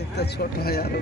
एक तो छोटा यार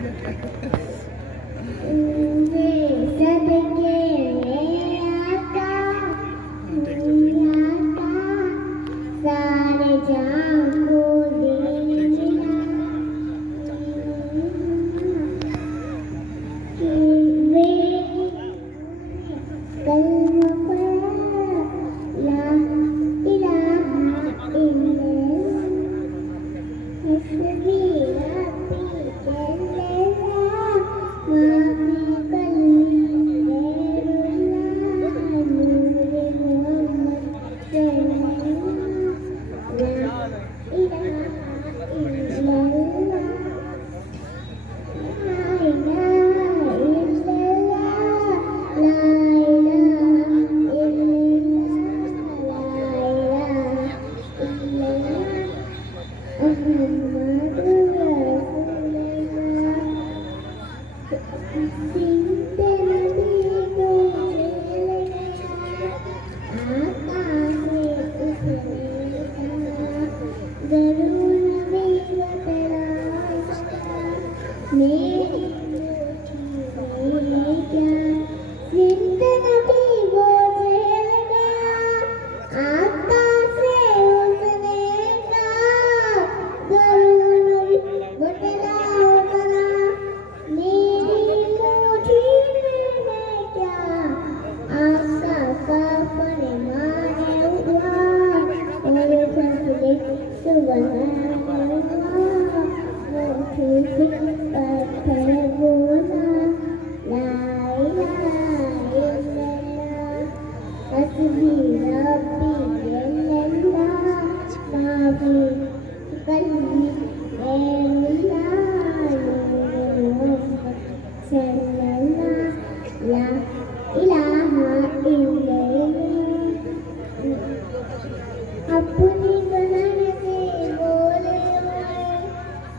अपनी बहन से बोले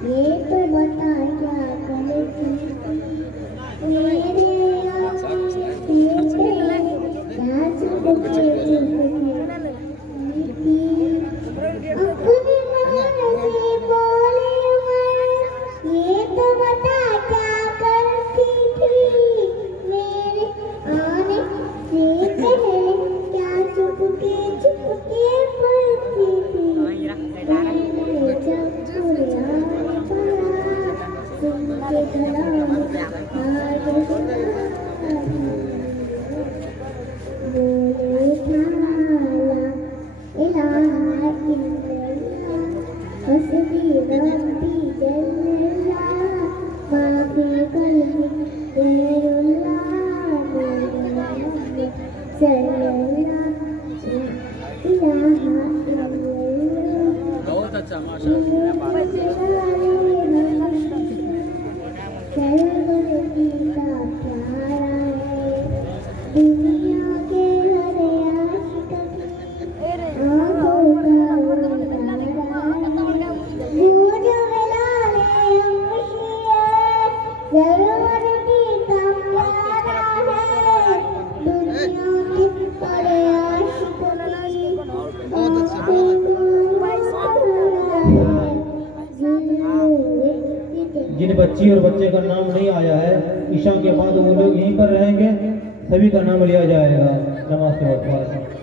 ये तो बता क्या करे मेरे बहुत अच्छा माशाअल्लाह। जिन बच्ची और बच्चे का नाम नहीं आया है ईशा के बाद वो लोग यहीं पर रहेंगे, सभी का नाम लिया जाएगा नमाज के वक्त।